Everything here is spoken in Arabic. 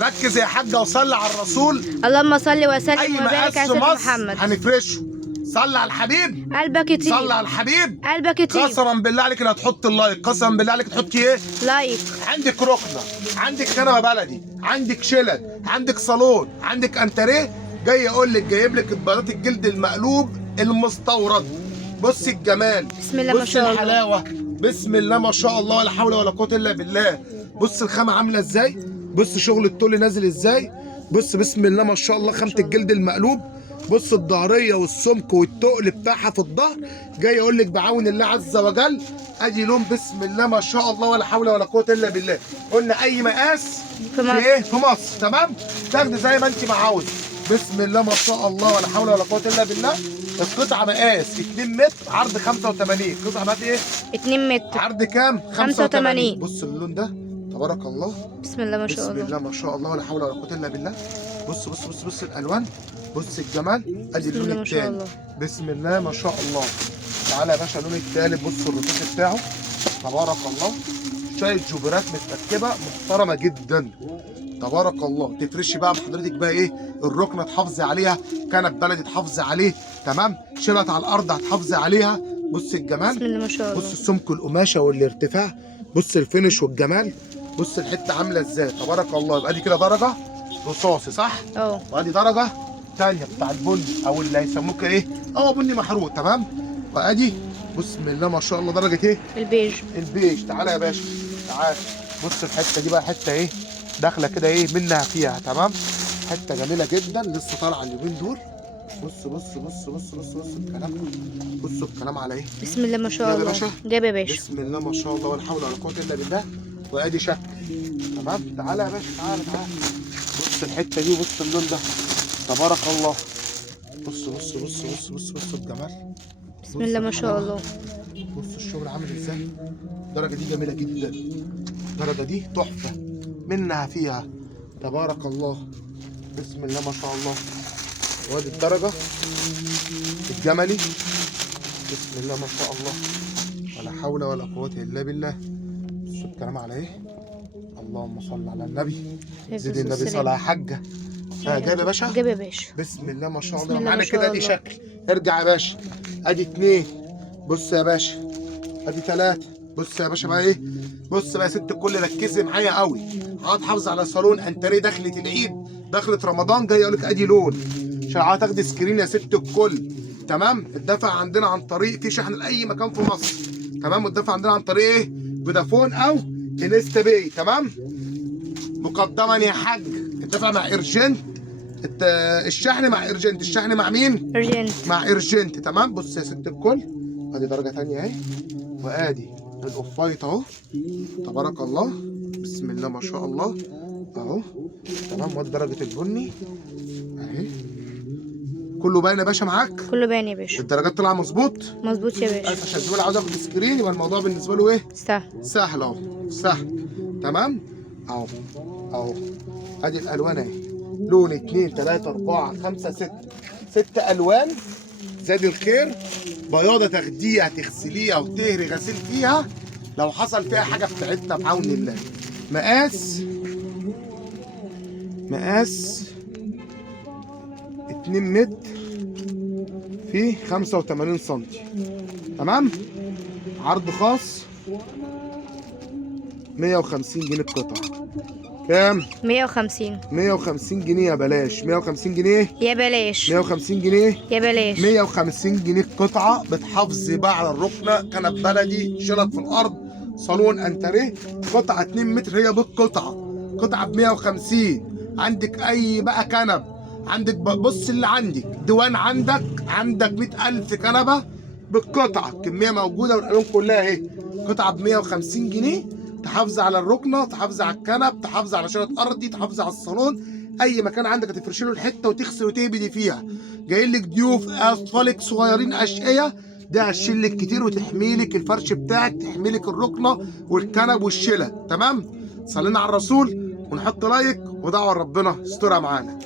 ركز يا حاجه وصلي على الرسول. اللهم صل وسلم اي وبارك مقاس على في سيدنا مصر محمد. هنفرشه. صلي على الحبيب. قلبك يطيب. صلي على الحبيب. قلبك يطيب. قسما بالله عليك اللي هتحط اللايك، قسما بالله عليك تحطي ايه؟ لايك. عندك ركنه، عندك كنبه بلدي، عندك شلل، عندك صالون، عندك انتريه، جاي اقول لك جايب لك بياضات الجلد المقلوب المستورد. بصي الجمال، بسم الله ما شاء الله. بصي الحلاوه، بسم الله ما شاء الله ولا حول ولا قوه الا بالله. بص الخامه عامله ازاي، بص شغل التول نازل ازاي، بص بسم الله ما شاء الله خامه الجلد المقلوب. بص الظهريه والسمك والتقل بتاعها في الظهر، جاي اقول لك بعون الله عز وجل. ادي لون بسم الله ما شاء الله ولا حول ولا قوه الا بالله. قلنا اي مقاس في مصر. ايه في مصر، تمام، تاخدي زي ما انت ما عاوزه. بسم الله ما شاء الله ولا حول ولا قوه الا بالله. القطعه مقاس 2 متر عرض 85. قطعه مقاس ايه؟ 2 متر عرض كام؟ 85. بص اللون ده تبارك الله. بسم الله ما شاء بسم الله. الله ما شاء الله ولا حول ولا قوه الا بالله. بص بص بص بص الالوان، بص الجمال. ادي بسم اللون الله ما شاء التاني. الله. بسم الله ما شاء الله. تعالى يا باشا اللون التالت، بص الرصاص بتاعه تبارك الله. شويه جوبرات متركبه محترمه جدا تبارك الله. تفرشي بقى بحضرتك بقى ايه؟ الركنه تحافظي عليها، كنب بلدي تحافظي عليه، تمام، شلت على الارض هتحافظي عليها. بص الجمال. بسم الله ما شاء الله. بص السمك والقماشه والارتفاع، بص الفينش والجمال، بص الحته عامله ازاي تبارك الله. يبقى دي كده درجه رصاصي صح؟ وادي درجه ثانيه بتاع البني او اللي هيسموك ايه؟ بني محروق، تمام؟ وادي بسم الله ما شاء الله درجه ايه؟ البيج. البيج. تعالى يا باشا تعالى، بص الحته دي بقى حته ايه؟ داخله كده ايه منها فيها، تمام؟ حته جميله جدا لسه طالعه اليومين دول. بص بص بص بص بص بص الكلام، بص الكلام على ايه؟ بسم الله ما شاء جايب يا الله. باشا؟ جايب يا باشا. بسم الله ما شاء الله ولا حول ولا قوه الا بالله. وادي شكل، تمام. تعالى يا باشا تعالى تعالى، بص الحته دي وبص اللون ده تبارك الله. بص بص بص بص بص بص الجمال. بسم الله ما شاء الله. بص الشغل عامل ازاي. الدرجه دي جميله جدا، الدرجه دي تحفه منها فيها تبارك الله. بسم الله ما شاء الله. وادي الدرجه الجملي. بسم الله ما شاء الله ولا حول ولا قوه الا بالله. بص الكلام على ايه؟ اللهم صل على النبي. زيد النبي صلاه يا حاجه. جايب يا باشا؟ جايب يا باشا. بسم الله ما شاء بسم الله. الله معانا ما شاء كده ادي الله. شكل. ارجع يا باشا، ادي 2. بص يا باشا ادي 3. بص يا باشا بقى ايه؟ بص بقى يا ست الكل ركزي معايا قوي. هتحافظ على صالون انتريه دخلة العيد، دخلة رمضان، جاي اقول لك ادي لون. عشان هتاخدي سكرين يا ست الكل، تمام. الدفع عندنا عن طريق في شحن لاي مكان في مصر، تمام. والدفع عندنا عن طريق ايه؟ فودافون او انستا باي، تمام. مقدما يا حاج. الدفع مع ارجنت، الشحن مع ارجنت. الشحن مع مين؟ ارجنت. مع ارجنت، تمام. بص يا ست الكل، ادي درجه ثانيه اهي، وادي الاوف وايت اهو تبارك الله. بسم الله ما شاء الله اهو، تمام. وادي درجه البني اهي. كله باين يا باشا معاك؟ كله باين يا باشا. الدرجات طالعه مظبوط؟ مظبوط يا باشا. عشان الزبون عاوز ياخد سكرين يبقى الموضوع بالنسبه له ايه؟ سهل. سهل اهو، سهل، تمام. اهو اهو ادي الالوان اهي، لون 2 3 4 5 6، 6 الوان. زاد الخير. بياضه تاخديها تغسليها وتهري غسيل فيها لو حصل فيها حاجه بتاعتنا بعون الله. مقاس 2 متر في 85 سم، تمام. عرض خاص 150 جنيه القطعه. كام؟ 150. 150 جنيه يا بلاش. 150 جنيه يا بلاش. 150 جنيه يا بلاش. 150 جنيه القطعه. بتحافظي بقى على الركنه، كنب بلدي، شلت في الارض، صالون انتريه. قطعه 2 متر هي بالقطعه، قطعه ب 150. عندك اي بقى كنب، عندك بص اللي عندك ديوان، عندك 100,000 كنبه بالقطعه. الكميه موجوده والالوان كلها اهي. قطعه ب 150 جنيه. تحافظي على الركنه، تحافظي على الكنب، تحافظي على شاشه ارضي، تحافظي على الصالون. اي مكان عندك هتفرشي له الحته وتغسل وتهبدي فيها. جاي لك ضيوف، اطفالك صغيرين، اشقيه، ده هتشيل لك كتير وتحمي لك الفرش بتاعك، تحمي لك الركنه والكنب والشله، تمام. صلينا على الرسول ونحط لايك ودعوه ربنا يسترها معانا.